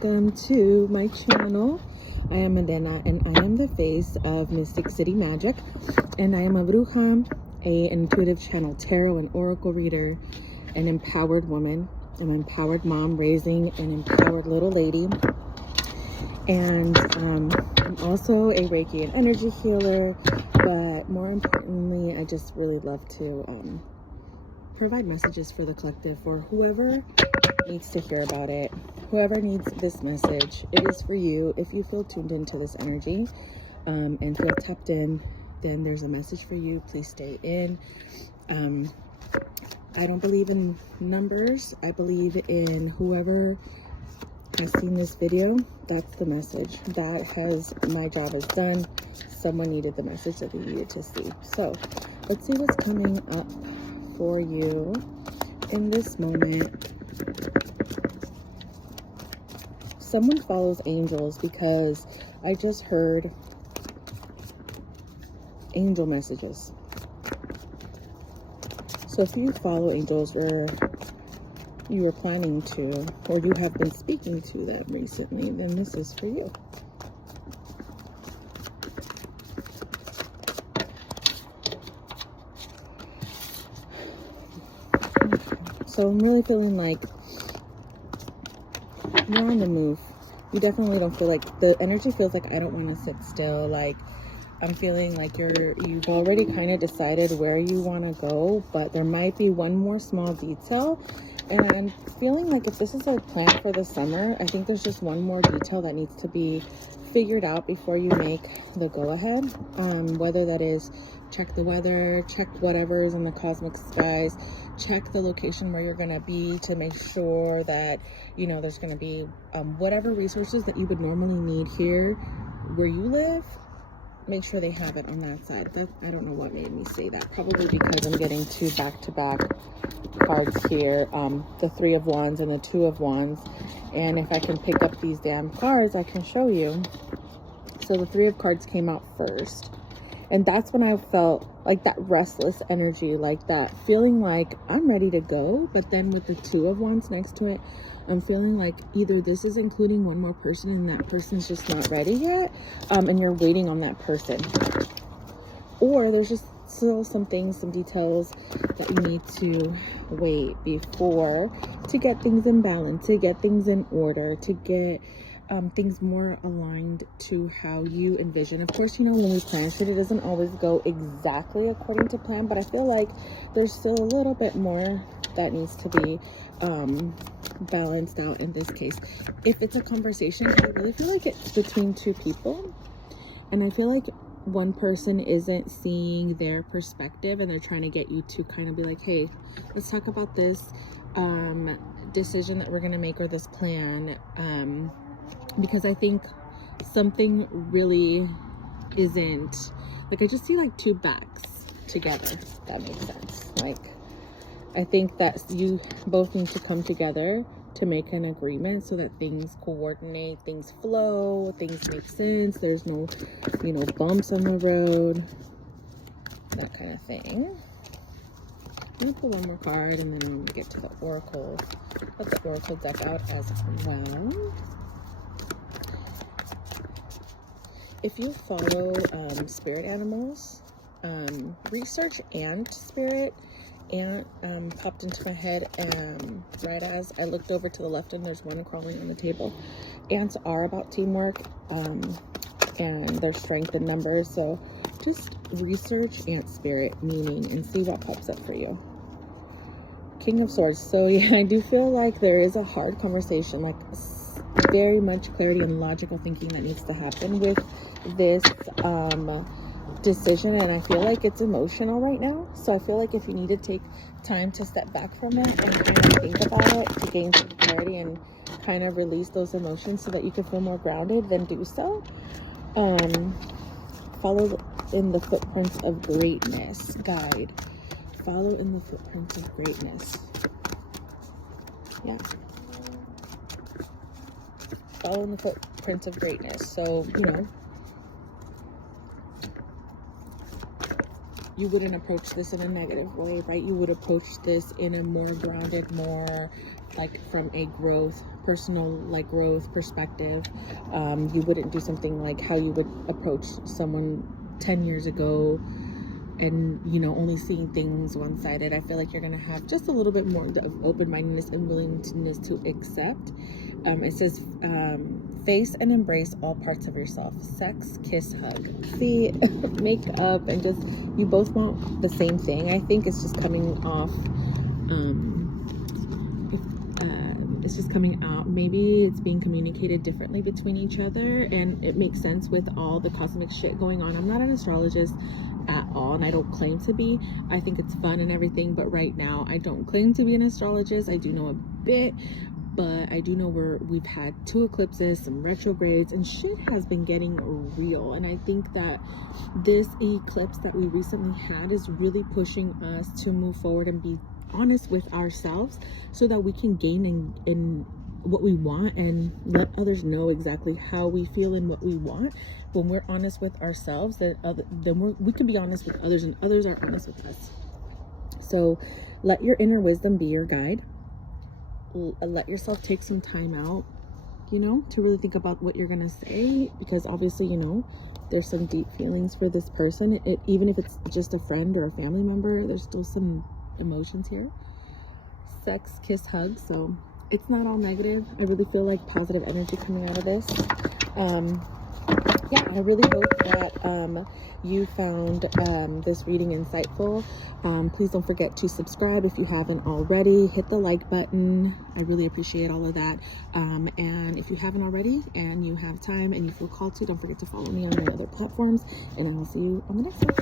welcome to my channel. I am Elena and I am the face of Mystic City Magick, and I am a bruja, an intuitive channel tarot and oracle reader, an empowered woman, an empowered mom raising an empowered little lady, and I'm also a Reiki and energy healer, but more importantly, I just really love to provide messages for the collective, for whoever needs to hear about it, whoever needs this message. It is for you. If you feel tuned into this energy and feel tapped in, then there's a message for you. Please stay in. I don't believe in numbers. I believe in whoever has seen this video. That's the message. That has, my job is done. Someone needed the message that they needed to see. So let's see what's coming up for you in this moment. Someone follows angels, because I just heard angel messages. So if you follow angels, or you were planning to, or you have been speaking to them recently, then this is for you. So I'm really feeling like you're on the move. You definitely don't feel like, the energy feels like I don't want to sit still. Like I'm feeling like you've already kind of decided where you want to go, but there might be one more small detail. And I'm feeling like if this is a plan for the summer, I think there's just one more detail that needs to be figured out before you make the go-ahead. Whether that is check the weather, check whatever is in the cosmic skies, check the location where you're going to be to make sure that, you know, there's going to be whatever resources that you would normally need here where you live. Make sure they have it on that side. I don't know what made me say that. Probably because I'm getting two back-to-back cards here. The Three of Wands and the Two of Wands. And if I can pick up these damn cards, I can show you. So the Three of Cards came out first. And that's when I felt like that restless energy, like that feeling like I'm ready to go. But then with the Two of Wands next to it, I'm feeling like either this is including one more person and that person's just not ready yet, and you're waiting on that person. Or there's just still some things, some details that you need to wait before to get things in balance, to get things in order, to get things more aligned to how you envision. Of course, you know, when we plan shit, it doesn't always go exactly according to plan, but I feel like there's still a little bit more that needs to be balanced out in this case. If it's a conversation, I really feel like it's between two people, and I feel like one person isn't seeing their perspective, and they're trying to get you to kind of be like, hey, let's talk about this decision that we're going to make, or this plan, because I think something really isn't, like, I just see like two backs together, if that makes sense. Like, I think that you both need to come together to make an agreement so that things coordinate, things flow, things make sense. There's no, you know, bumps on the road, that kind of thing. Let me pull one more card, and then I'm gonna get to the oracle. Let the oracle deck out as well. If you follow spirit animals, research ant spirit. Ant popped into my head right as I looked over to the left, and there's one crawling on the table. Ants are about teamwork and their strength in numbers, so just research ant spirit meaning and see what pops up for you. King of Swords. So yeah, I do feel like there is a hard conversation, like very much clarity and logical thinking that needs to happen with this decision, and I feel like it's emotional right now. So I feel like if you need to take time to step back from it and kind of think about it to gain some clarity and kind of release those emotions so that you can feel more grounded, then do so. Follow in the footprints of greatness. Guide. Follow in the footprints of greatness. Yeah. Follow in the footprints of greatness. So, you know, you wouldn't approach this in a negative way, right? You would approach this in a more grounded, more like from a personal like growth perspective. You wouldn't do something like how you would approach someone 10 years ago and, you know, only seeing things one-sided. I feel like you're gonna have just a little bit more of open-mindedness and willingness to accept. It says face and embrace all parts of yourself. Sex, kiss, hug. See, make up, and just, you both want the same thing. I think it's just coming off, it's just coming out. Maybe it's being communicated differently between each other, and it makes sense with all the cosmic shit going on. I'm not an astrologist at all, and I don't claim to be. I think it's fun and everything, but right now I don't claim to be an astrologist. I do know a bit, but I do know we've had 2 eclipses, some retrogrades, and shit has been getting real. And I think that this eclipse that we recently had is really pushing us to move forward and be honest with ourselves, so that we can gain in what we want and let others know exactly how we feel and what we want. When we're honest with ourselves, then we can be honest with others, and others are honest with us. So let your inner wisdom be your guide. Let yourself take some time out, you know, to really think about what you're gonna say, because obviously, you know, there's some deep feelings for this person. Even if it's just a friend or a family member, there's still some emotions here. Sex, kiss, hug. So it's not all negative. I really feel like positive energy coming out of this. Yeah, I really hope that you found this reading insightful. Please don't forget to subscribe if you haven't already. Hit the like button. I really appreciate all of that. And if you haven't already and you have time and you feel called to, don't forget to follow me on my other platforms. And I will see you on the next one.